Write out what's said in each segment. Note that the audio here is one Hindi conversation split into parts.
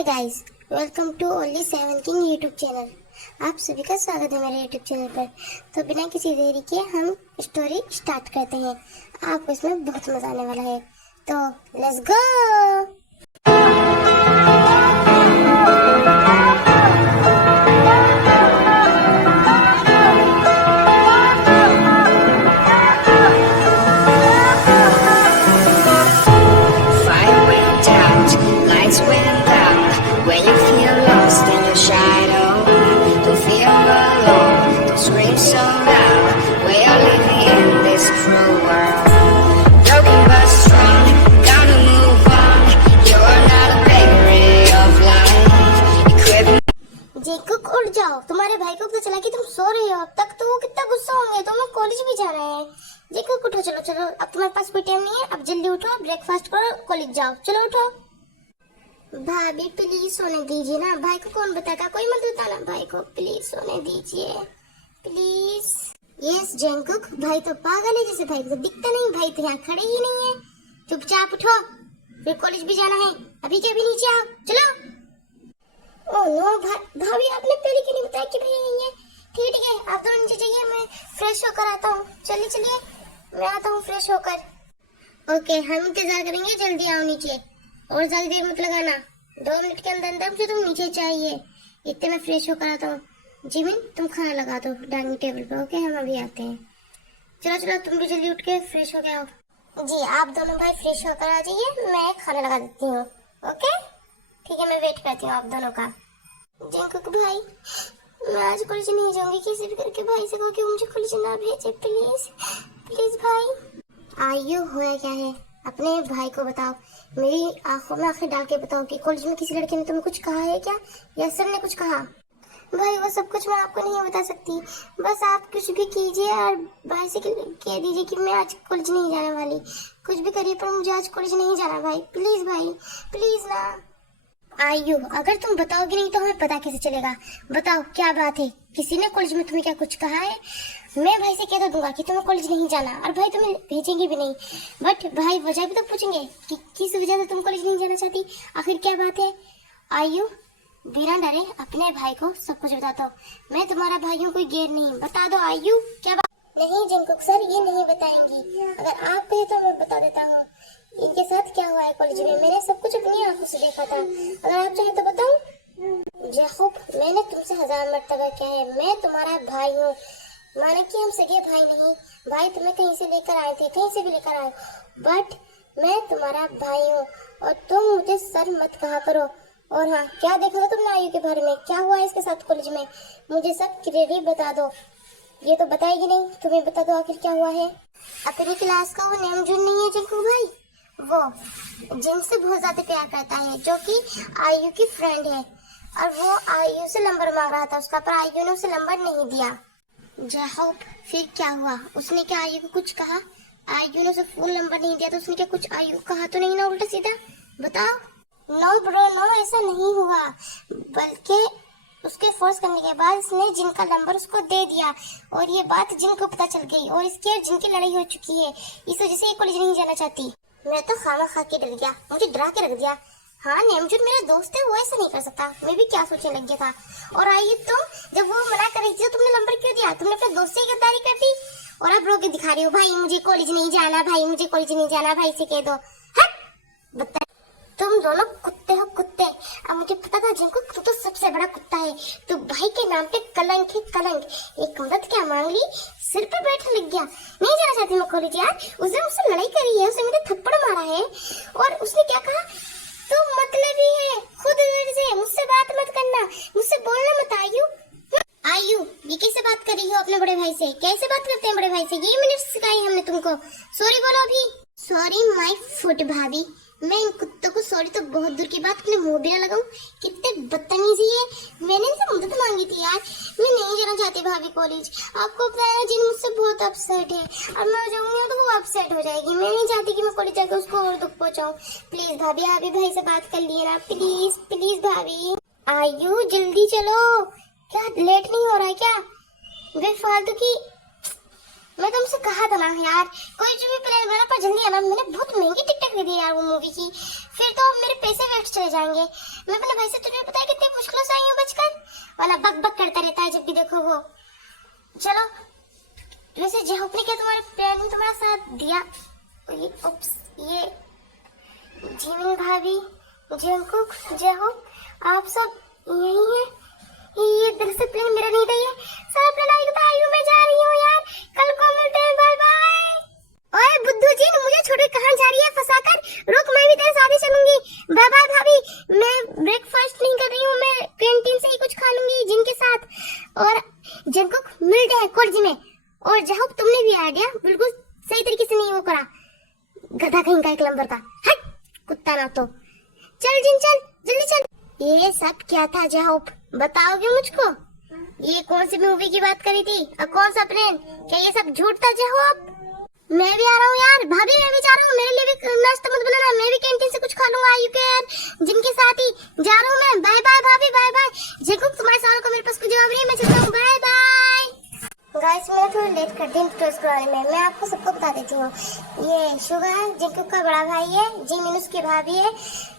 Hi guys, welcome to only seven king YouTube channel. आप सभी का स्वागत है मेरे यूट्यूब चैनल पर। तो बिना किसी देरी के हम स्टोरी स्टार्ट करते हैं। आपको इसमें बहुत मजा आने वाला है, तो let's go. Fire went out, lights went out. When you feel lost in your shadow, don't feel alone, don't scream so loud. We are living in this cruel world. Broken but strong, gotta move on. You're not a bakery of life. Equip जेकुक उठ जाओ, तुम्हारे भाई को पता चला कि तुम सो रहे हो। अब तक तो वो कितना गुस्सा होंगे। तो हम कॉलेज भी जा रहे हैं। जेकुक उठो, चलो चलो, अब तुम्हारे पास कोई टाइम नहीं है। अब जल्दी उठो, ब्रेकफास्ट करो, कॉलेज जाओ, चलो उठो। भाभी प्लीज सोने दीजिए ना, भाई को कौन बताएगा, कोई मत बताना, भाई को प्लीज सोने दीजिए प्लीज। यस जेंकुक, भाई तो पागल है जैसे, भाई को तो दिखता नहीं, भाई तो यहाँ खड़े ही नहीं है। चुपचाप उठो, फिर कॉलेज भी जाना है। अभी के अभी नीचे आओ, चलो। ओह नो भाभी, आपने पहले क्यों नहीं बताया कि भाई यही है। ठीक है, आप दोनों नीचे जाइए, मैं फ्रेश होकर आता हूँ। चलिए चलिए, मैं आता हूँ फ्रेश होकर। ओके, हम इंतजार करेंगे, जल्दी आओ नीचे और ज्यादा देर मत लगाना। 2 मिनट के अंदर अंदर मुझे तुम नीचे चाहिए। इतने में फ्रेश होकर आता हूँ। जिमिन, तुम खाना लगा दो डाइनिंग टेबल पे। ओके, हम अभी आते हैं। चलो चलो, तुम भी जल्दी उठ के फ्रेश हो गए आओ। जी, आप दोनों भाई फ्रेश होकर आ जाइए, मैं खाना लगा देती हूँ। ओके ठीक है, मैं वेट करती हूँ आप दोनों का। जेंकुक भाई, मैं आज कॉलेज नहीं जाऊंगी। किसी भी करके भाई से कहो कि मुझे कॉलेज ना भेजे प्लीज प्लीज। भाई आयु, हुआ क्या है, अपने भाई को बताओ। मेरी आंखों में आंखें डाल के बताओ कि कॉलेज में किसी लड़के ने तुम्हें कुछ कहा है क्या, या सर ने कुछ कहा। भाई वो सब कुछ मैं आपको नहीं बता सकती, बस आप कुछ भी कीजिए और भाई से कह दीजिए कि मैं आज कॉलेज नहीं जाने वाली। कुछ भी करिए पर मुझे आज कॉलेज नहीं जाना भाई, प्लीज ना। आयु, अगर तुम बताओगे नहीं तो हमें पता कैसे चलेगा। बताओ क्या बात है, किसी ने कॉलेज में तुम्हें क्या कुछ कहा है। मैं भाई से कह दूंगा कि तुम्हें कॉलेज नहीं जाना, और भाई तुम्हें भेजेंगे भी नहीं। बट भाई वजह भी तो पूछेंगे कि किस वजह से तुम कॉलेज नहीं जाना चाहती, आखिर क्या बात है। आयु, बिना डरे अपने भाई को सब कुछ बता दो। मैं तुम्हारा भाई हूँ, कोई गैर नहीं। बता दो आयु, क्या बात। नहीं जेंकुक सर, ये नहीं बताएंगी। अगर आप कहे तो मैं बता देता हूँ इनके साथ क्या हुआ है कॉलेज में। मैंने सब कुछ अपनी आंखों से देखा था। अगर आप चाहे तो बताऊं। जेकूब, मैंने तुमसे 1000 मर्तबा कहा है, मैं तुम्हारा भाई हूँ। माने कि हम सगे भाई नहीं, भाई तुम्हें कहीं से लेकर आए थे, कहीं से भी लेकर आए, बट मैं तुम्हारा भाई हूँ और तुम मुझे सर मत कहा करो। और हाँ, क्या देखा था तुमने आयु के बारे में, क्या हुआ है इसके साथ कॉलेज में, मुझे सब क्लियरली बता दो। ये तो बताएगी नहीं, तुम्हें बता दो आखिर क्या हुआ है। अपनी क्लास का वो नेमजुन नहीं है जेकूब भाई, वो जिनसे बहुत ज्यादा प्यार करता है, जो कि आयु की फ्रेंड है, और वो आयु से नंबर मांग रहा था उसका, पर आयु ने उसे नंबर नहीं दिया। जेकूब, फिर क्या हुआ, उसने क्या आयु को कुछ कहा। आयु ने उसे फोन नंबर नहीं दिया तो उसने क्या कुछ आयु को कहा तो नहीं ना, उल्टा सीधा बताओ। नो ब्रो नो, ऐसा नहीं हुआ, बल्कि उसके फोर्स करने के बाद उसने जिन का नंबर उसको दे दिया, और ये बात जिन को पता चल गई, और इसके जिन की लड़ाई हो चुकी है, इस वजह से ये कॉलेज नहीं जाना चाहती। मैं तो खाना खा के डर गया, मुझे डरा के रख दिया। हाँ, नेमजुन मेरा दोस्त है, वो ऐसा नहीं कर सकता। मैं भी क्या सोचने लग गया था। और आई तुम, जब वो मना कर रही थी तो तुमने नंबर क्यों दिया, तुमने अपने दोस्त से गद्दारी कर दी। और अब रो के दिखा रही हो, भाई मुझे कॉलेज नहीं जाना, भाई मुझे कॉलेज नहीं जाना, भाई से कह दो। हट, तुम दोनों कुत्ते हो कुत्ते। अब मुझे पता था जिनको, तू तो सबसे बड़ा कुत्ता है। तू भाई के नाम पे कलंक है कलंक। एक मदद क्या मांग ली, सिर पे बैठने लग गया। नहीं जाना चाहती मैं कॉलेज यार। उस दिन मुझसे लड़ाई करी है, उसने मुझे थप्पड़ मारा है, और उसने क्या कहा, तू मतलबी है, खुद घर से मुझसे बात मत करना, मुझसे बोलना मत। आयु आयु, ये कैसे बात कर रही हो अपने बड़े भाई से, कैसे बात करते हैं बड़े भाई से, ये मैंने सिखाई हमने तुमको। सॉरी बोलो अभी। सॉरी माय फुट भाभी, मैं इन कुत्तों को सॉरी तो बहुत दूर की बात, अपने मुंह भी ना लगाऊं। कितने बदतमीजी है। मैंने इनसे मदद मांगी थी यार, मैं नहीं जाना चाहती भाभी कॉलेज। आपको पता है जिन मुझसे बहुत अपसेट है, और मैं जाऊंगी तो वो अपसेट हो जाएगी। मैं नहीं चाहती कि मैं कॉलेज जाकर उसको और दुख पहुंचाऊं। प्लीज भाभी, आप भी भाई से बात कर लिए ना, प्लीज प्लीज भाभी। आयु जल्दी चलो, क्या लेट नहीं हो रहा है क्या, बेफालतू की मैं तुमसे कहा था ना यार, कोई जो भी प्लान बना पर जल्दी आना। मैंने बहुत महंगी टिकट खरीदी यार वो मूवी की, फिर तो मेरे पैसे वेस्ट चले जाएंगे। मैं अपने भाई से, तुझे पता है कितनी मुश्किलों से आई हूँ बचकर, वाला बक बक करता रहता है जब भी देखो वो। चलो वैसे जेहोप ने क्या तुम्हारे प्लान में तुम्हारा साथ दिया? ये जीवन भाभी, जंकुक, जेहोप, आप सब यही हैं। ये दरअसल प्लान मेरा नहीं था, ये सारा प्लान आई तो आयु मैं जा रही हूँ यार, कल को मिलते हैं, बाय बाय। ओए बुद्धू जी, मुझे छोड़ के कहाँ जा रही है फंसाकर? रुक, मैं भी तेरे साथ ही चलूंगी। बाय बाय भाभी, मैं ब्रेकफास्ट नहीं कर रही हूँ, मैं कैंटीन से ही कुछ खा लूंगी जिनके साथ। और जंकुक मिलते हैं कॉलेज में। और जेहोप तुमने भी आइडिया बिल्कुल सही तरीके से नहीं वो करा, गधा कहीं का एक नंबर का, हट कुत्ता ना तो। चल जिन चल, जल्दी चल। ये सब क्या था जेहोप, बताओगे मुझको? ये कौन सी मूवी की बात करी थी और कौन सा प्लान? क्या ये सब झूठ था जेहोप? मैं भी आ रहा हूँ यार भाभी, मैं भी जा रहा हूँ, मेरे लिए भी नाश्ता मत बनाना, मैं भी कैंटीन से कुछ खा लूंगा आयु के यार जिनके साथ ही जा रहा हूँ मैं। बाय बाय भाभी, बाय बाय। जेकुक तुम्हारे सवाल का मेरे पास कोई जवाब नहीं है, मैं चलता हूँ, बाय बाय। गाइस मैं थोड़ा लेट कर दी इंट्रोड्यूस करने में, मैं आपको सबको बता देती हूँ। ये शुगर जेकुक का बड़ा भाई है, जिमिन उसकी भाभी है,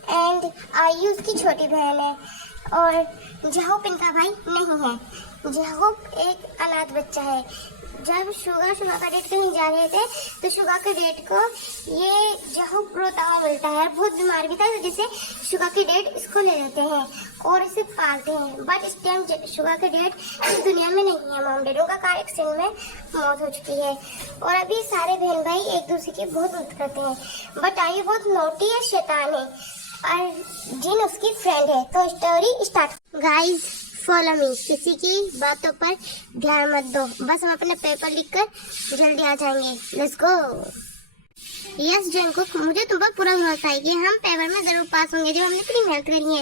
एंड आयु उसकी छोटी बहन है, और जेहोप इनका भाई नहीं है। जेहोप एक अनाथ बच्चा है। जब शुगा का डेट कहीं जा रहे थे तो शुगा के डेट को ये जेहोप रोता हुआ मिलता है, बहुत बीमार भी था, तो जिसे शुगा की डेट इसको ले लेते हैं और इसे पालते हैं। बट इस टाइम शुगा के डेट इस दुनिया में नहीं है, मॉम डैड का कार एक्सीडेंट में मौत हो चुकी है। और अभी सारे बहन भाई एक दूसरे की बहुत मदद करते हैं, बट आयु बहुत नोटी और शैतान है और जिन उसकी फ्रेंड है। तो story start. Guys follow me, किसी की बातों पर ध्यान मत दो, बस हम अपने पेपर लिखकर जल्दी आ जाएंगे। Let's go. यस जंकुक, मुझे तुम पर पूरा भरोसा है कि हम पेपर में जरूर पास होंगे जो हमने इतनी मेहनत करी है।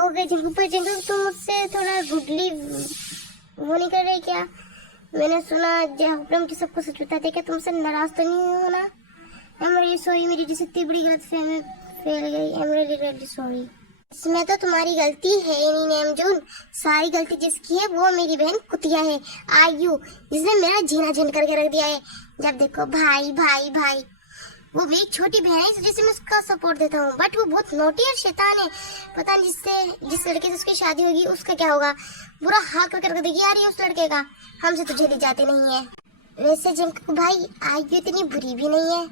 ओके जंकुक, पर जंकुक तुम मुझसे थोड़ा गुडली वो नहीं कर रहे क्या? मैंने सुना जेहोप मुझे सब कुछ सच बताते, क्या तुमसे नाराज तो नहीं होना? आई एम रियली सॉरी, मेरी जिससे इतनी बड़ी गलतफहमी फैल गई। I am really sorry. इसमें तो तुम्हारी गलती है ही नहीं नेमजून, सारी गलती जिसकी है वो मेरी बहन कुतिया है आयु, जिसने मेरा जीना झंड करके रख दिया है। जब देखो भाई भाई भाई, वो मेरी छोटी बहन है जिससे मैं उसका सपोर्ट देता हूँ, बट वो बहुत नोटी और शैतान है। पता नहीं जिस लड़के से उसकी शादी होगी उसका क्या होगा, बुरा हाल करके रख देगी यार ये उस लड़के का। हमसे तो झेली जाते नहीं है। वैसे जंकुक भाई आयु इतनी बुरी भी नहीं है,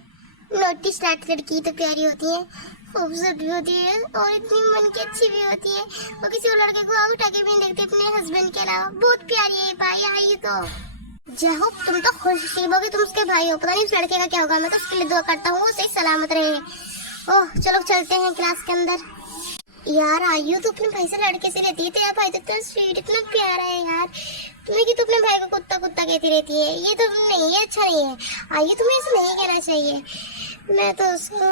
नोटी स्टार्ट लड़की तो प्यारी होती है, खूबसूरत भी होती है और इतनी मन की अच्छी भी होती है। वो किसी और लड़के को उठा के भी नहीं देखती अपने हस्बैंड के अलावा, बहुत प्यारी है भाई आई तो। जेहोप तुम तो खुश नसीब हो कि तुम उसके भाई हो, पता नहीं उस लड़के का क्या होगा, मैं तो उसके लिए दुआ करता हूँ वो सही सलामत रहे। ओह चलो चलते हैं क्लास के अंदर। यार आयु तो अपने भाई से लड़के से रहती है, तेरा भाई तो इतना स्वीट इतना प्यारा है यार, तुम्हें कि तू अपने भाई को कुत्ता कुत्ता कहती रहती है, ये तो नहीं है, अच्छा नहीं है आयु, तुम्हें ऐसा नहीं कहना चाहिए। मैं तो उसको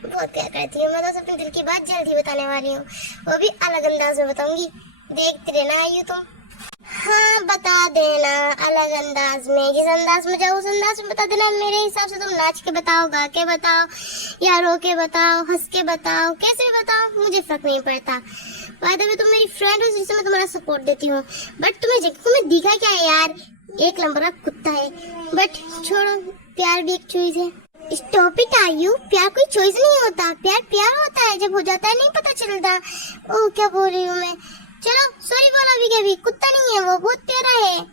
बहुत प्यार करती हूँ, मैं तो अपने दिल की बात जल्दी बताने वाली हूँ, वो भी अलग अंदाज में बताऊंगी, देखते रहना आयु तुम। हाँ बता देना अलग अंदाज में, जिस अंदाज में जाओ उस अंदाज में बता देना। मेरे हिसाब से तुम नाच के बताओ, गा के बताओ, या रो के बताओ, हंस के बताओ, कैसे भी बताओ, मुझे फर्क नहीं पड़ता। बाय द वे तुम मेरी फ्रेंड हो जिससे मैं तुम्हारा सपोर्ट देती हूँ, बट तुम्हें दिखा क्या है यार, एक नंबर का कुत्ता है। बट छोड़ो, प्यार भी एक चॉइस है। स्टॉप इट आयु, प्यार कोई चॉइस नहीं होता, प्यार प्यार होता है, जब हो जाता है नहीं पता चलता। ओह क्या बोल रही हूँ मैं, चलो सॉरी बोला भी, क्या भी कुत्ता नहीं है वो, बहुत प्यारा है।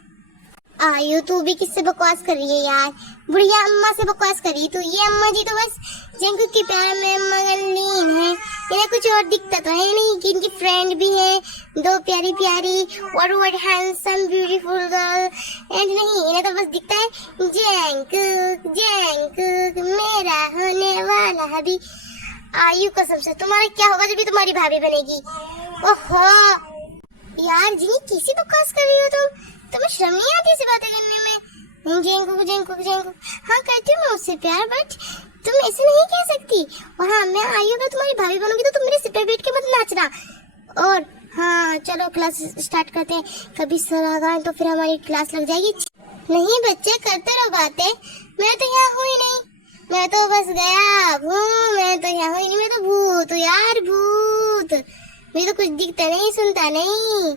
आयु तू भी किससे बकवास कर रही है यार, बुढ़िया अम्मा से बकवास कर रही तू। ये अम्मा जी तो बस जंकुक के प्यार में मगन है, इन्हें कुछ और दिखता तो है नहीं कि इनकी फ्रेंड भी है, दो प्यारी प्यारी और हैंडसम ब्यूटीफुल गर्ल, एंड नहीं इन्हें तो बस दिखता है जंकुक जंकुक मेरा होने वाला हबी। आयु कसम से तुम्हारा क्या होगा जब भी तुम्हारी भाभी बनेगी। ओहो यार जी कैसी बकवास कर रही हो तुम, तुम्हें शर्म नहीं आती ऐसी बातें करने में? जेंकुक जेंकुक जेंकुक, हाँ करती हूँ मैं उससे प्यार, बट तुम ऐसे नहीं कह सकती। और हाँ मैं आयु अगर तुम्हारी भाभी बनूंगी तो तुम मेरे सिर पे बैठ के मत नाचना। और हाँ चलो क्लास स्टार्ट करते हैं, कभी सर आ गए तो फिर हमारी क्लास लग जाएगी। नहीं बच्चे करते रहो बातें, मैं तो यहाँ हूँ ही नहीं, मैं तो बस गया हूँ, मैं तो यहाँ हूँ ही नहीं, मैं तो भूत हूँ यार भूत, मुझे तो कुछ दिखता नहीं सुनता नहीं।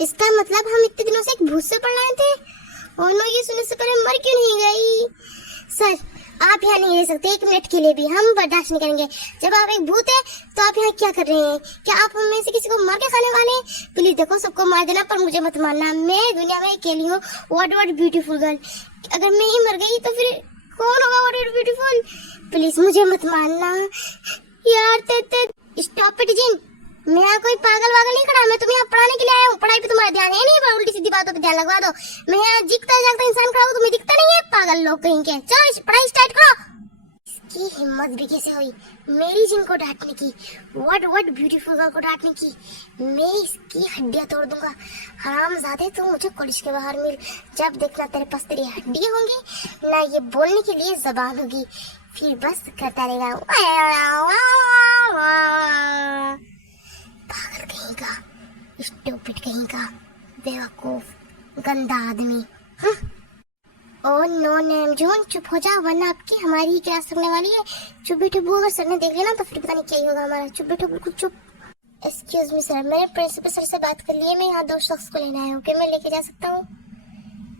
इसका मतलब हम इतने दिनों से एक भूत से पढ़ रहे थे। और नो, ये सुनने से पहले मर क्यों नहीं गई? सर, आप यहाँ नहीं रह सकते 1 मिनट के लिए भी, हम बर्दाश्त नहीं करेंगे। जब आप एक भूत है तो आप यहाँ क्या कर रहे हैं? क्या आप हम में से किसी को मार के खाने वाले हैं? प्लीज देखो, सबको मार देना पर मुझे मत मारना। मैं दुनिया में अकेली हूँ। What beautiful girl. अगर मैं ही मर गई तो फिर कौन होगा व्हाट ब्यूटीफुल? प्लीज मुझे मत मारना यार। स्टॉप इट जिन। मैं यहाँ कोई पागल वागल नहीं खड़ा, मैं तुम्हें यहाँ पढ़ाने के लिए आया हूँ। पढ़ाई पे तुम्हारा ध्यान है नहीं, पर उल्टी सीधी बातों पे ध्यान लगवा दो। मैं यहाँ जिगता जागता इंसान खड़ा हूँ, तुम्हें दिखता नहीं है? पागल लोग कहीं के। चलो पढ़ाई स्टार्ट करो। इसकी हिम्मत भी कैसे हुई मेरी जिन को डांटने की? व्हाट ब्यूटीफुल गर्ल को डांटने की? मैं इसकी हड्डियां तोड़ दूंगा। हरामजादे, तू मुझे कॉलेज के बाहर मिल। जब देखना तेरे पास तेरी हड्डियां होंगी ना, ये बोलने के लिए जबान होगी, फिर बस करता रहेगा। पागल कहीं का, स्टूपिड कहीं का, बेवकूफ, गंदा आदमी। ओह नो नेम जून, चुप हो जा वरना आपकी हमारी ही क्लास लगने वाली है। चुप बैठो बू, अगर सर ने देख लिया ना तो फिर पता नहीं क्या ही होगा हमारा। चुप बैठो, बिल्कुल चुप। एक्सक्यूज मी सर, मैंने प्रिंसिपल सर से बात कर ली है। मैं यहाँ 2 शख्स को लेना है। ओके, मैं लेके जा सकता हूँ?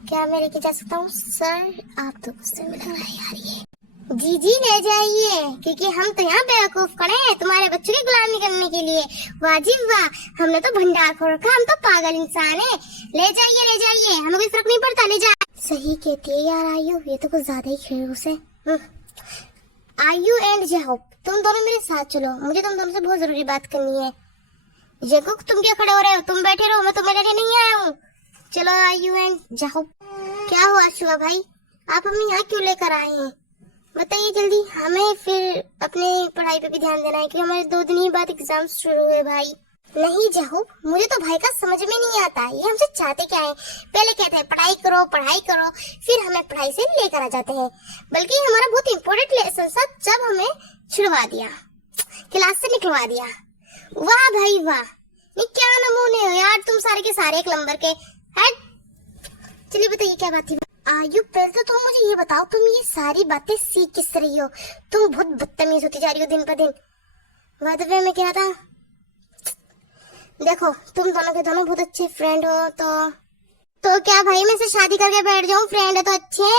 क्या मैं लेके जा सकता हूँ? सर आप तो गुस्से में लग रहा है यार ये। जी ले जाइए, क्योंकि हम तो यहाँ बेवकूफ खड़े हैं तुम्हारे बच्चों की गुलामी करने के लिए। वाजिब वाह, हमने तो भंडार खोल रखा, हम तो पागल इंसान है। ले जाइए, हमें कोई फर्क नहीं पड़ता, ले जा। सही कहती है यार आयु, ये तो कुछ ज्यादा ही खड़ूस है। आयु एंड जहोब, तुम दोनों मेरे साथ चलो, मुझे तुम दोनों से बहुत जरूरी बात करनी है। जैकुक, तुम क्या खड़े हो रहे हो? तुम बैठे रहो, मैं तुम्हें लेने नहीं आया हूँ। चलो आयु एंड जहोब। क्या हुआ शुआ भाई, आप हमें यहाँ क्यों लेकर आए हैं? बताइए जल्दी। हमें फिर अपने पढ़ाई पे भी ध्यान देना है क्योंकि हमारे 2 दिन ही बाद एग्जाम शुरू हुए भाई। नहीं जहूब, मुझे तो भाई का समझ में नहीं आता ये हमसे चाहते क्या है। पहले कहते हैं पढ़ाई करो, फिर हमें पढ़ाई से लेकर आ जाते हैं। बल्कि हमारा बहुत इंपॉर्टेंट लेसन था जब हमें छुड़वा दिया, क्लास से निकलवा दिया। वाह भाई वाह, ये क्या नमूने हो यार तुम सारे के सारे एक नंबर के। हट, चलिए बताइए क्या बात थी? आयु, पहले तो तुम मुझे ये बताओ, तुम ये सारी बातें सीख किस रही हो? तुम बहुत बदतमीज होती जा रही हो दिन पर दिन। वादवे में क्या था? देखो, तुम दोनों के दोनों बहुत अच्छे फ्रेंड हो, तो क्या भाई मैं इसे शादी करके बैठ जाऊं? फ्रेंड है तो अच्छे,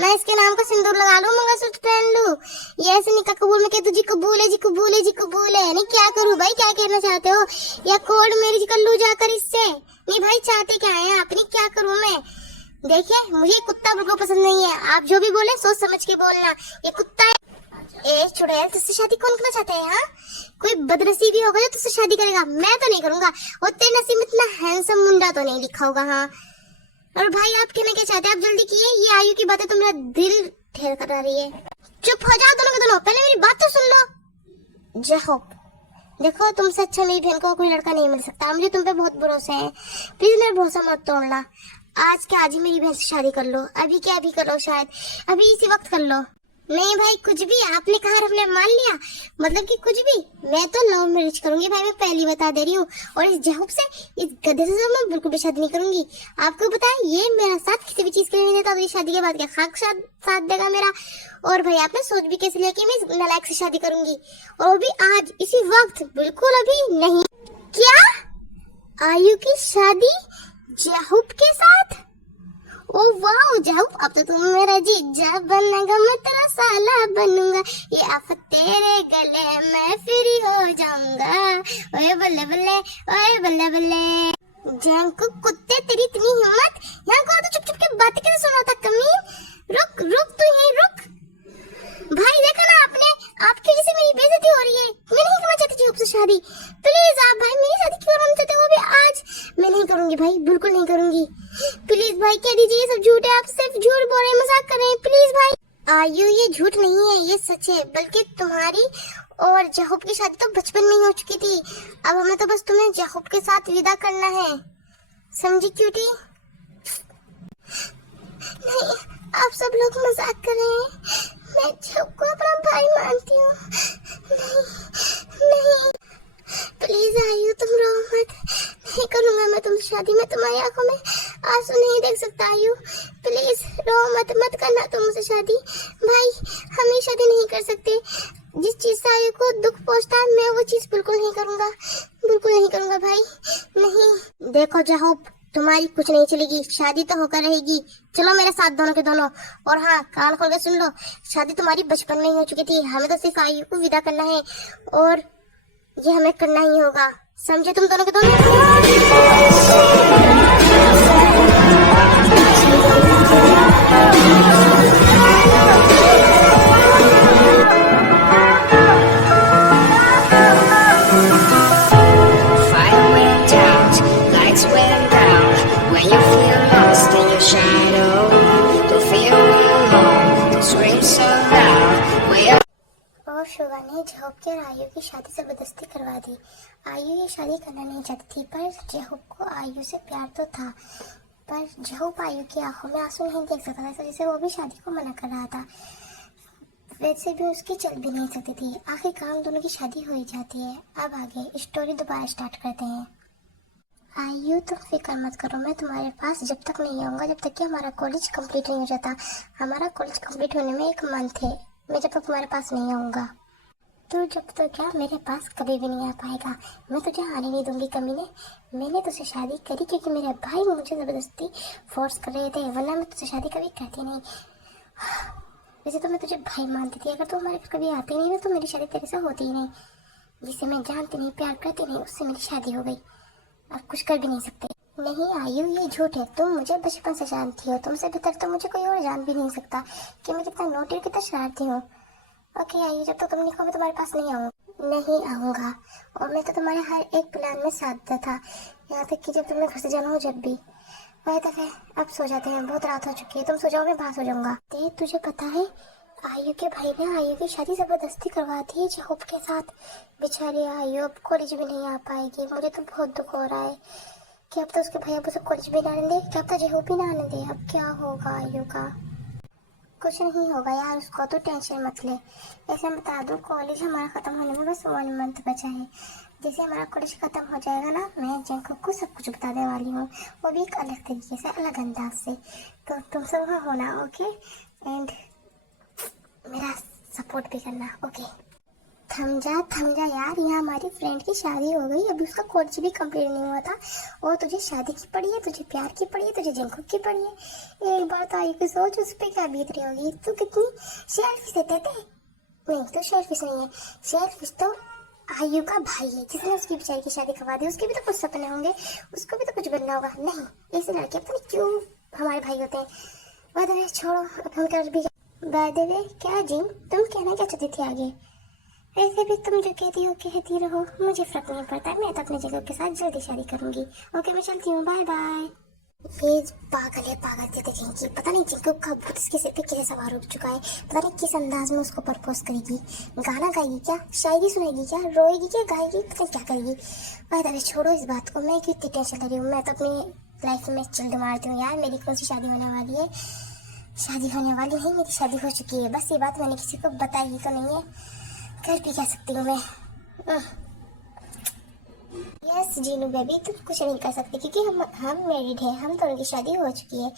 मैं इसके नाम का सिंदूर लगा लूं, मंगलसूत्र पहन लूं, ये ऐसे निकाह कबूल में कहती जी कबूल है। नहीं क्या करूं भाई, क्या कहना चाहते हो? या कोड मैरिज कर लूं जाकर इससे? नहीं भाई, चाहते क्या है आप? नहीं क्या करूं मैं? देखिए, मुझे कुत्ता बिल्कुल पसंद नहीं है। आप जो भी बोले सोच समझ के बोलना। ये कुत्ता है। ए चुड़ैल, तुझसे शादी कौन करना चाहता है? हाँ, कोई बदनसीबी होगा जो तुझसे शादी करेगा, मैं तो नहीं करूंगा। और तेरे नसीब में इतना हैंडसम मुंडा तो नहीं लिखा होगा। हाँ, और भाई आप कहना क्या चाहते हैं? आप जल्दी किए, ये आयु की बातें तो मेरा दिल ठेर कर रही है। चुप हो जाओ दोनों के दोनों, पहले मेरी बात तो सुन लो। जहोब, देखो तुमसे अच्छा मेरी बहन को कोई लड़का नहीं मिल सकता, मुझे तुम पे बहुत भरोसा है। प्लीज मेरा भरोसा मत तोड़ना। आज के आज ही मेरी बहन से शादी कर लो, अभी क्या अभी कर लो, शायद अभी इसी वक्त कर लो। नहीं भाई, कुछ भी आपने कहा, हमने मान लिया, मतलब कि कुछ भी। मैं तो लव मैरिज करूंगी भाई, मैं पहली बता दे रही हूँ। और इस जहूब से, इस गधे से मैं बिल्कुल भी शादी नहीं करूंगी। आपको पता है, ये मेरा साथ किसी भी चीज के लिए नहीं देता, तो ये शादी के बाद क्या खाक साथ देगा मेरा? और भाई आपने सोच भी कैसे लिया कि मैं इस नालायक से शादी करूंगी, और वो भी आज इसी वक्त? बिल्कुल अभी नहीं। क्या? आयु की शादी जहूब के साथ? ओ वाह जहूब, अब तो तुम मेरा जीजा बनेगा, मैं तेरा साला बनूंगा। ये आफत तेरे गले मैं फ्री हो जाऊंगा। ओए बल्ले बल्ले, ओए बल्ले बल्ले। जैंको कुत्ते, तेरी इतनी हिम्मत, यहाँ को तो चुप चुप के बातें कैसे सुन रहा था कमीन? रुक रुक, तू यहीं रुक। भाई देखा ना आपने, आपकी वजह से मेरी बेइज्जती हो रही है। मैं नहीं करना चाहती जहूब से शादी। प्लीज आप भाई मेरी शादी क्यों करना चाहते हो? भी आज मैं नहीं करूंगी भाई, बिल्कुल नहीं करूंगी। प्लीज भाई कह दीजिए, ये सब झूठ है, आप सिर्फ झूठ बोल रहे हैं, मजाक कर रहे हैं। प्लीज भाई। आयु, ये झूठ नहीं है, ये सच है। बल्कि तुम्हारी और जहूब की शादी तो बचपन में ही हो चुकी थी। अब हमें तो बस तुम्हें जहूब के साथ विदा करना है, समझी क्यूटी? नहीं, आप सब लोग मजाक कर रहे हैं, मैं जहूब को अपना भाई मानती हूँ। नहीं प्लीज आयु, तुम रो मत, नहीं करूंगा मैं तुमसे शादी। मैं तुम्हारी आंखों में आंसू नहीं देख सकता आयु, प्लीज रो मत, मत करना तुम मुझसे शादी। भाई हम ये शादी नहीं कर सकते। जिस चीज से आयु को दुख पहुंचता है, मैं वो चीज बिल्कुल नहीं करूंगा, बिल्कुल नहीं करूंगा भाई, नहीं। देखो जहूब, तुम्हारी कुछ नहीं चलेगी, शादी तो होकर रहेगी। चलो मेरे साथ दोनों के दोनों। और हाँ, कान खोल के सुन लो, शादी तुम्हारी बचपन में ही हो चुकी थी, हमें तो सिर्फ आयु को विदा करना है और ये हमें करना ही होगा। समझे तुम दोनों के दोनों? Fire went out, lights went down. When you feel lost in your shadow, don't feel alone, don't scream so loud. We're और शोभा ने जेहूब के और आयु की शादी जबरदस्ती करवा दी। आयु ये शादी करना नहीं चाहती थी, पर जेहूब को आयु से प्यार तो था, पर जेहूब आयु की आंखों में आंसू नहीं देख सकता था, जैसे वो भी शादी को मना कर रहा था। वैसे भी उसकी चल भी नहीं सकती थी। आखिरकार दोनों की शादी हो ही जाती है। अब आगे स्टोरी दोबारा स्टार्ट करते हैं। आयु तुम फिक्र मत करो, मैं तुम्हारे पास जब तक नहीं आऊँगा जब तक कि हमारा कॉलेज कंप्लीट नहीं हो जाता। हमारा कॉलेज कंप्लीट होने में 1 मंथ है, मैं जब तक तुम्हारे पास नहीं आऊँगा। तू जब तक क्या मेरे पास कभी भी नहीं आ पाएगा, मैं तुझे आने नहीं दूंगी कमीने। मैंने तुझसे शादी करी क्योंकि मेरे भाई मुझे ज़बरदस्ती फोर्स कर रहे थे, वरना मैं तुझसे शादी कभी करती नहीं। वैसे तो मैं तुझे भाई मानती थी, अगर तू हमारे कभी आती नहीं ना तो मेरी शादी तेरे से होती ही नहीं। जिसे मैं जानती नहीं, प्यार करती नहीं, उससे मेरी शादी हो गई। अब कुछ कर भी नहीं सकते। नहीं आयु, ये झूठ है। तुम मुझे बचपन से जानती हो, तुमसे बेहतर तो मुझे कोई और जान भी नहीं सकता कि मैं कितना नोटी और कितना शरारती हूँ। ओके आयु, जब तक तुम नहीं कहो मैं तुम्हारे पास नहीं आऊँगा। नहीं आऊँगा, और मैं तो तुम्हारे हर एक प्लान में साथ देता था, यहाँ तक कि जब तुमने घर से जाना हो जब भी। वह दफे अब सो जाते हैं, बहुत रात हो चुकी है, तुम सो जाओ मैं बाहर सो जाऊंगा। ते तुझे पता है आयु के भाई ने आयु की शादी जबरदस्ती करवा दी है जेहूब के साथ। बेचारी आयु अब कॉलेज भी नहीं आ पाएगी। मुझे तो बहुत दुख हो रहा है कि अब तो उसके भाई अब उसे कॉलेज भी ना आने दे, क्या पता जेहूब भी ना आने दे। अब क्या होगा आयु का? कुछ नहीं होगा यार, उसको तो टेंशन मत ले। ऐसे बता दूं, कॉलेज हमारा खत्म होने में बस 1 मंथ बचा है। जैसे हमारा कॉलेज खत्म हो जाएगा ना, मैं जेंको को सब कुछ बताने वाली हूँ, वो भी एक अलग तरीके से, अलग अंदाज से। तो तुम सब वहाँ होना, ओके? एंड मेरा सपोर्ट भी करना, ओके? थम जा यार, यहाँ हमारी फ्रेंड की शादी हो गई, अभी उसका कॉलेज भी कंप्लीट नहीं हुआ था और तुझे शादी की पड़ी है, तुझे प्यार की पड़ी है, तुझे जेंको की पड़ी है। एक बार तो आई की सोच, उस पर क्या बीत रही होगी। तू कितनी सेल्फिश है तेते। नहीं तो सेल्फिश नहीं है, सेल्फिश तो आयु का भाई है जिसने उसकी बेचारी की शादी करवा दी। उसके भी तो कुछ सपने होंगे, उसको भी तो कुछ बनना होगा। नहीं, ऐसे लड़के पता नहीं क्यों हमारे भाई होते हैं। बाय द वे छोड़ो, अब हम कर भी। बाय द वे क्या जिन, तुम कहना क्या चाहती थी आगे? ऐसे भी तुम जो कहती हो कहती रहो, मुझे फर्क नहीं पड़ता। मैं तो अपने जगह के साथ जल्दी शादी करूंगी। ओके मैं चलती हूँ, बाय बाय। ये पागल है, पागल कहते जिंकी। पता नहीं जिंको का भूत इसके सिर पे कैसे सवार हो चुका है। पता नहीं किस अंदाज में उसको प्रपोज करेगी। गाना गाएगी क्या, शायरी सुनाएगी क्या, रोएगी क्या, गाएगी, पता नहीं क्या करेगी। बाय द वे छोड़ो इस बात को, मैं क्यों इतनी टेंशन ले रही हूँ। मैं तो अपनी लाइफ में चिल्ड मारती हूँ यार। मेरी कौन सी शादी होने वाली है? शादी होने वाली नहीं, मेरी शादी हो चुकी है। बस ये बात मैंने किसी को बताई तो नहीं है, कर भी कह सकती हूँ मैं। यस जीनू बेबी, तुम कुछ नहीं कर सकती क्योंकि हम मैरिड है, हम दोनों की शादी हो चुकी है।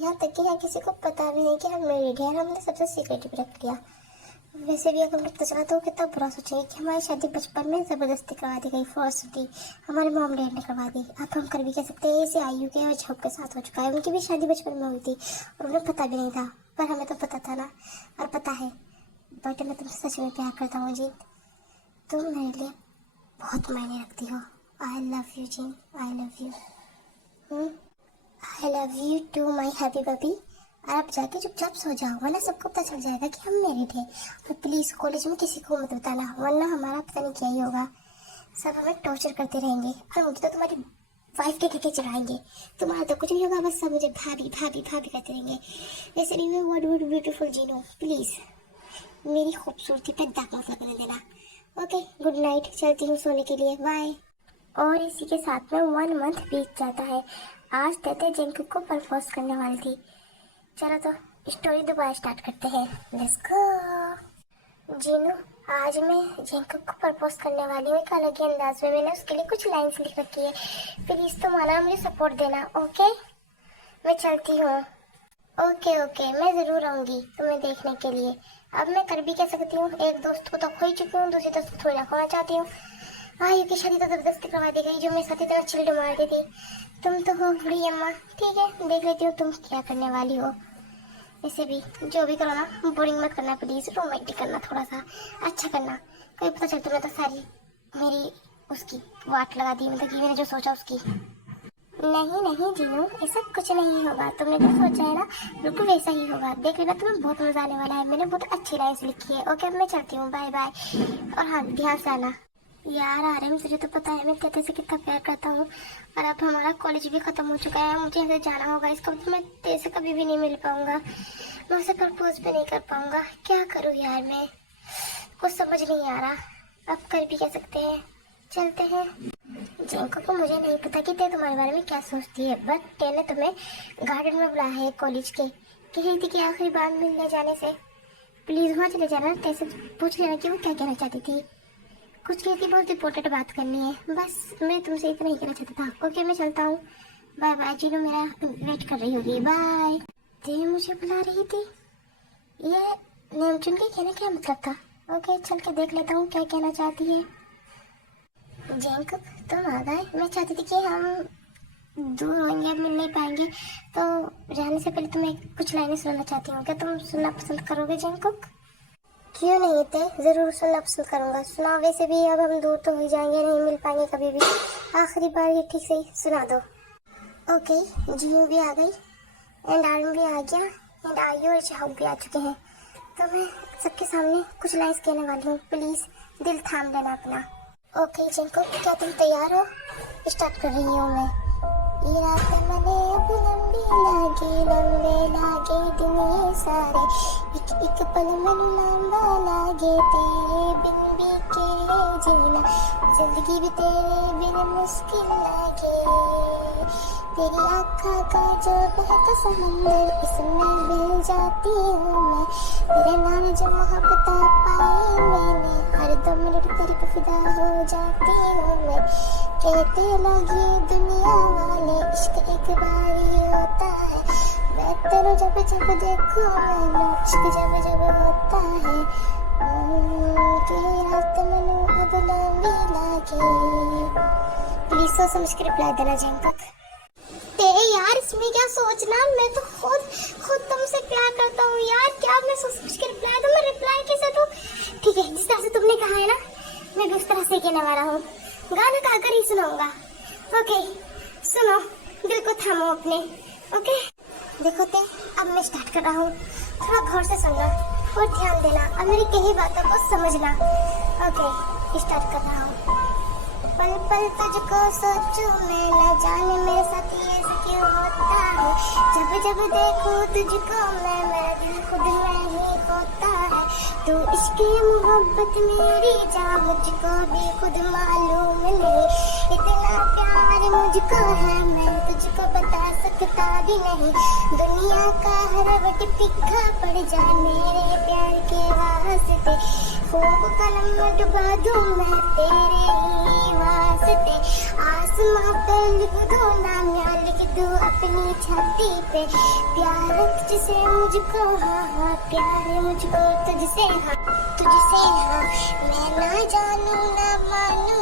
यहाँ तक कि यहाँ किसी को पता भी नहीं कि हम मैरिड है, हमने सबसे सीक्रेट भी रख लिया। वैसे भी अगर पता चला तो कितना बुरा सोचेंगे कि हमारी शादी बचपन में ज़बरदस्ती करवा दी गई, फोर्सफुली हमारे मॉम डैड ने करवा दी। अब हम कर भी कह सकते हैं ऐसे आयु के और झोंक के साथ हो चुका है। उनकी भी शादी बचपन में हुई थी और उन्हें पता भी नहीं था, पर हमें तो पता था ना। और पता है बट मैं तुमसे सच में प्यार करता हूँ जीन। तुम मेरे लिए बहुत मायने रखती हो। I love you Jean, I love you. I love you too my happy baby. आप जाके चुपचाप सो जाओ, वरना सबको पता चल जाएगा कि हम मैरिड हैं। और प्लीज़ कॉलेज में किसी को मत बताना, वरना हमारा पता नहीं क्या ही होगा। सब हमें टॉर्चर करते रहेंगे और मुझे तो तुम्हारी वाइफ के कहके चढ़ाएंगे। तुम्हारा तो कुछ नहीं होगा, बस सब मुझे भाभी भाभी भाभी करते रहेंगे। वैसे नहीं, व्हाट वुड ब्यूटीफुल जीनो, प्लीज़ मेरी खूबसूरती पे दाग मत लगने देना। ओके गुड नाइट, चलती हूँ सोने के लिए, बाय। और इसी के साथ में 1 मंथ बीत जाता है। आज तेते जिंकू को प्रपोज करने वाली थी। चलो तो स्टोरी दोबारा स्टार्ट करते हैं, लेट्स गो। जीनू, आज मैं जिंकू को प्रपोज करने वाली हूँ एक अलग ही अंदाज में। मैंने उसके लिए कुछ लाइन्स लिख रखी है, प्लीज़ तुम आना, मुझे सपोर्ट देना, ओके? मैं चलती हूँ। ओके ओके, मैं ज़रूर आऊँगी तुम्हें देखने के लिए। अब मैं कर भी कह सकती हूँ, एक दोस्त को तो खो ही चुकी हूँ, दूसरी दोस्त को थोड़ी ना खोना चाहती हूँ। आयु की शादी तो जबरदस्ती करवा दी गई, जो मेरे साथ इतना चिल्ड मारती थी। तुम तो हो बड़ी अम्मा, ठीक है देख लेती हूँ तुम क्या करने वाली हो। इसे भी जो भी करो ना, बोरिंग मत करना प्लीज, रोमांटिक करना, थोड़ा सा अच्छा करना। कहीं पता चल तुम्हें तो सारी मेरी उसकी वाट लगा दी, मतलब कि मैंने जो सोचा उसकी। नहीं नहीं जीनू, ऐसा कुछ नहीं होगा, तुमने जो सोचा है ना बिल्कुल वैसा ही होगा। देख लेना, तुम्हें बहुत मजा आने वाला है। मैंने बहुत अच्छी लाइन्स लिखी है। ओके अब मैं चलती हूँ, बाय बाय। और हाँ ध्यान से आना। यार आर्यन, तुझे तो पता है मैं तेरे से कितना प्यार करता हूँ, और अब हमारा कॉलेज भी खत्म हो चुका है, मुझे यहाँ से जाना होगा। इसका मतलब मैं तेरे से कभी भी नहीं मिल पाऊंगा, मैं उसे प्रपोज भी नहीं कर पाऊंगा। क्या करूँ यार मैं, कुछ समझ नहीं आ रहा। अब कर भी कह सकते हैं, चलते हैं। जिनको को मुझे नहीं पता कि ते तुम्हारे बारे में क्या सोचती है, बट तेने तुम्हें गार्डन में बुलाया है कॉलेज के, कह रही थी कि आखिरी बार मिलने जाने से प्लीज वहाँ चले जाना, तेरे पूछ लेना कि वो क्या कहना चाहती थी। कुछ कहती थी बहुत इंपॉर्टेंट बात करनी है, बस मैं तुमसे इतना ही कहना चाहता था। ओके मैं चलता हूँ, बाय बाय। जीनू मेरा वेट कर रही होगी, बाय। ते मुझे बुला रही थी, ये नाम चुन के कहना क्या मतलब था। ओके चल के देख लेता हूँ क्या कहना चाहती है। जैनकब तुम आ गए, मैं चाहती थी कि हम दूर होंगे, अब मिल नहीं पाएंगे, तो जाने से पहले तुम्हें कुछ लाइनें सुनना चाहती हूँ। क्या तुम सुनना पसंद करोगे जैनकब? क्यों नहीं थे, जरूर सुनना पसंद करूंगा। सुनाओ, वैसे भी अब हम दूर तो हो जाएंगे, नहीं मिल पाएंगे कभी भी, आखिरी बार ये ठीक से सुना दो। ओके जीनू भी आ गई, एंड आर्यन भी आ गया, एंड आयु और चाहू भी आ चुके हैं, तो मैं सबके सामने कुछ लाइन्स कहने वाली हूँ, प्लीज दिल थाम लेना अपना। ओके जैनकब, क्या तुम तैयार हो? स्टार्ट कर रही हूँ मैं। ये रात मने अब लंबे लागे दिन ये सारे, एक एक पल मैनू लंबा लागे, तेरे बिन भी के जीना, जिंदगी भी तेरे बिन मुश्किल लागे। तेरी आँखों का जो बहता समंदर, इसमें मिल जाती हूँ मैं, तेरे नाम जो मोहब्बत पाए मैंने, हर दो मिनट तेरे पे फिदा हो जाती हूँ मैं। कहते लगे दुनिया वाले इश्क एक बार ही होता है, मैं तेरे जब जब देखूं मैनू इश्क जब जब होता है, कि रात मैनू अब लंबी लागे। प्लीज सोच समझ के रिप्लाई देना जैनकब। तेरे यार इसमें क्या सोचना, मैं तो खुद तुमसे प्यार करता हूँ यार, क्या मैं सोच समझ के रिप्लाई दूँ? मैं रिप्लाई कैसे दूँ? ठीक है जिस तरह से तुमने कहा है ना, मैं भी उस तरह से कहने वाला हूँ, गाना गाकर ही सुनाऊंगा। ओके सुनो, दिल को थामो अपने। ओके देखो ते, अब मैं स्टार्ट कर रहा हूँ, थोड़ा गौर से सुनना और ध्यान देना, अब मेरी कही बातों को समझना। ओके स्टार्ट कर रहा हूँ। पल पल तुझको सोचूं मैं, न जाने मेरे साथ ये ऐसे क्यों होता है, जब जब देखूं तुझको मैं दिल खुद में ही होता है। तू इश्क मोहब्बत मेरी जान, मुझको भी खुद मालूम नहीं, इतना प्यार मुझको है मैं तुझको बता सकता भी नहीं। दुनिया का हर वक्त फीका पड़ जाए मेरे प्यार के वास्ते, खूब कलम में डुबा दूं मैं तेरे ही वास्ते, आसमां पे लिख दो नाम या लिख दो अपनी छाती पे, प्यार तुझसे मुझको हाँ हाँ, प्यार मुझको तुझसे हाँ, तुझसे हाँ। मैं ना जानू ना मानू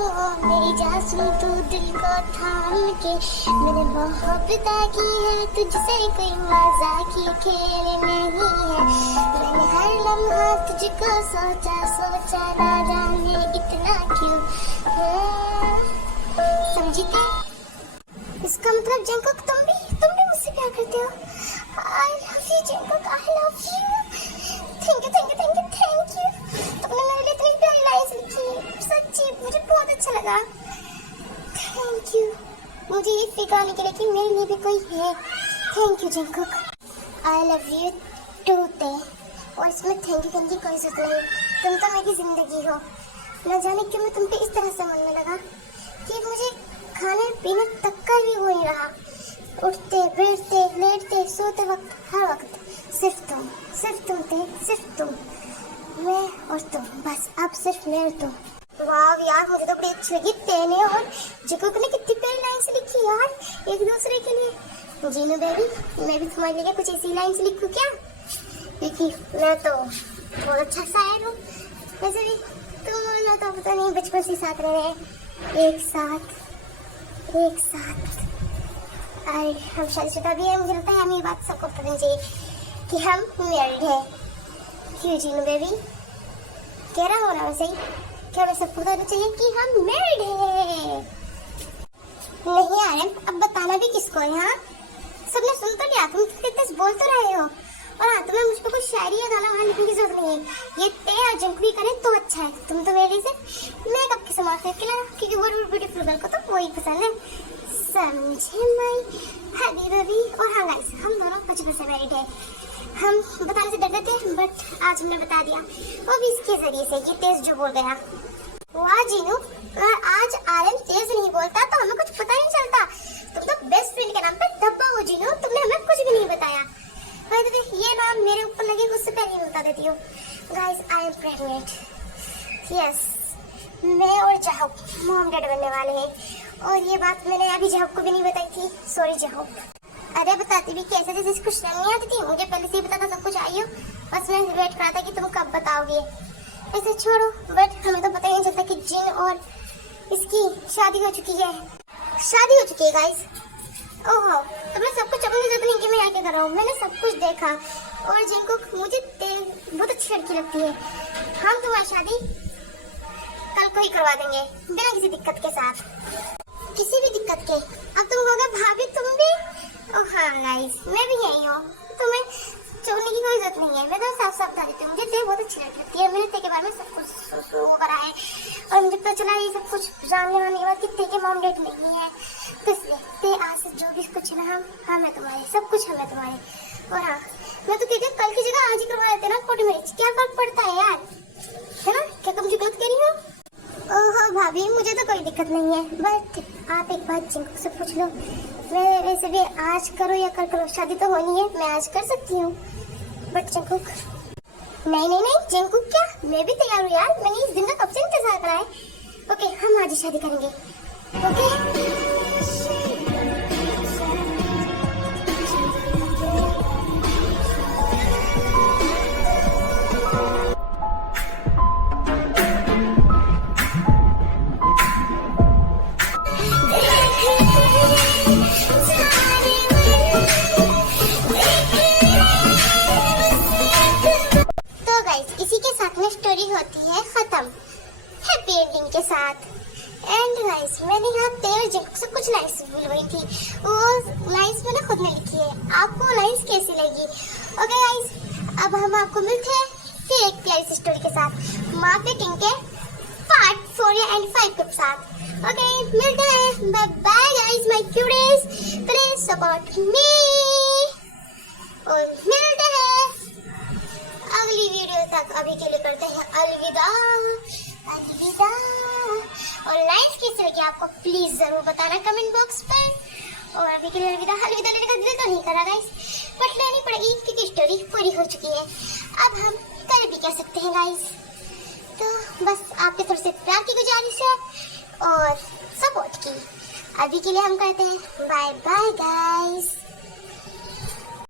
मेरी जासूं तू दिल को थाम के, मैंने मोहब्बत की है तुझसे, कोई मजाकी खेल नहीं है। मैंने हर लम्हा तुझको सोचा सोचा, ना जाने इतना क्यों। समझी थे? इसका मतलब जैनकब तुम भी मुझसे प्यार करते हो। आई लव यू जैनकब, I love you. Thank you thank you thank you thank you, तुमने मेरे लिए इतनी प्यारी लाइन्स लिखी, सच्ची मुझे बहुत अच्छा लगा। थैंक यू, मुझे ये फील आने के लिए कि मेरे लिए भी कोई है। थैंक यू जैनकब, आई लव यू टू ते। और इसमें थैंक यू की कोई जरूरत नहीं, तुम तो मेरी जिंदगी हो। न जाने क्यों मैं तुम पे इस तरह से मन में लगा कि मुझे खाने पीने तक का भी वो नहीं रहा, उठते बैठते लेटते सोते वक्त हर वक्त सिर्फ तुम थे, सिर्फ तुम, मैं और तुम, बस अब सिर्फ मैं और तुम। वाह यार मुझे तो बड़ी अच्छी लगी तेने और जिको ने कितनी प्यारी लाइन्स लिखी यार एक दूसरे के लिए। जीनू बेबी, मैं भी तुम्हारे लिए कुछ ऐसी लाइन्स लिखूं क्या? देखी मैं तो बहुत अच्छा शायर हूँ, वैसे भी तुम ना तो पता नहीं बचपन से साथ रहे हैं, एक साथ और हम शादीशुदा भी है। मुझे लगता है हमें ये बात सबको पता चाहिए कि हम मैरिड है। क्यों जीनू बेबी, कह रहा हूँ ना वैसे ही कि हमें सबको बताना चाहिए कि हम मैरिड है। नहीं यार, अब बताना भी किसको है? हाँ, सबने सुन तो लिया, तुम कितने बोल तो रहे हो। और हाँ, तुम्हें मुझ पर कुछ शायरी या गाना वाना लिखने की जरूरत नहीं है। ये ते और जंकवी करें तो अच्छा है। तुम तो मेरे से मेकअप के सामान खरीद के लाना, क्योंकि वो ब्यूटीफुल गर्ल को तो वही पसंद है। समझे माई हबीबी। और हाँ गाइस, हम दोनों बचपन से मैरिड है। हम बताने से डरते थे, बट आज हमने बता दिया, वो भी इसके जरिए से। ये तेज जो बोल गया, वाह जीनू, अगर आज आर्यन तेज नहीं बोलता तो हमें कुछ पता ही नहीं चलता। तुम तो बेस्ट फ्रेंड के नाम पे धब्बा हो जीनू, तुमने हमें कुछ भी नहीं बताया। ये नाम मेरे ऊपर लगे उससे पहले ही बता देती हूँ। Guys, I am pregnant. Yes, मैं और जहूब मॉम डैड बनने वाले हैं। और ये बात मैंने अभी जहूब को भी नहीं बताई थी। सॉरी जहूब। अरे बताती भी कैसे, जैसे कुछ नहीं आती थी। मुझे पहले से ही पता था सब कुछ आई हो, बस मैं वेट कर रहा था कि तुम कब बताओगे। ऐसे छोड़ो, बट हमें तो पता ही नहीं चलता कि जिन और इसकी शादी हो चुकी है। शादी हो चुकी है गाइस। ओहो, तुमने सब कुछ अपनी जरूरत नहीं कि मैं क्या कर रहा हूँ। मैंने सब कुछ देखा और जिनको मुझे बहुत अच्छी लड़की लगती है। हम तुम्हारी शादी कल को ही करवा देंगे, बिना किसी दिक्कत के साथ। किसी भी दिक्कत के। अब तुम होगा भाभी, तुम भी। ओह हाँ गाइस, मैं भी यही हूँ। तुम्हें छोड़ने की कोई जरूरत नहीं है। मैं तो साफ साफ बता देती हूँ, मुझे ते बहुत अच्छी लगती है। मैंने ते के बारे में सब कुछ वो करा है और मुझे पता चला ये सब कुछ जानने वाने के बाद कि ते के मॉम डैड नहीं है। तो इसलिए ते आज से जो भी कुछ है ना, हम है तुम्हारे, सब कुछ हम है तुम्हारे। और हाँ, मैं तो कहती हूँ कल की जगह आज ही करवा देते ना कोर्ट मैरिज। क्या फर्क पड़ता है यार, है ना? क्या तुम मुझे गलत कह रही हो? ओह भाभी, मुझे तो कोई दिक्कत नहीं है, बट आप एक बात जिनको से पूछ लो। मैं वैसे भी आज करो या कल करो, शादी तो होनी है, मैं आज कर सकती हूँ। बट जंकुक, नहीं जंकुक क्या, मैं भी तैयार हूँ यार। मैंने इस दिन का कब से इंतजार करा है। ओके, हम आज ही शादी करेंगे। ओके स्टोरी होती है खत्म, हैप्पी एंडिंग के साथ। एंड गाइस, मैंने यहाँ तेरे जंक से कुछ लाइन्स बुलवाई थी, वो लाइन्स मैंने खुद में लिखी है। आपको लाइन्स कैसी लगी? ओके गाइस, अब हम आपको मिलते हैं फिर एक प्यारी सी स्टोरी के साथ, मार्केटिंग के पार्ट 4 एंड 5 के साथ। ओके, मिलते हैं। Bye bye guys, my queries, please support me. और मिलते हैं अगली वीडियो तक। अभी के लिए करते हैं अलविदा। और लाइफ कैसी लगी आपको प्लीज जरूर बताना कमेंट बॉक्स पर। और अभी के लिए अलविदा लेने का दिल तो नहीं करा गाइस, बट लेनी पड़ेगी क्योंकि स्टोरी पूरी हो चुकी है। अब हम कर भी कह सकते हैं गाइस। तो बस आपकी तरफ से प्यार की गुजारिश है और सपोर्ट की। अभी के लिए हम कहते हैं बाय बाय गाइस।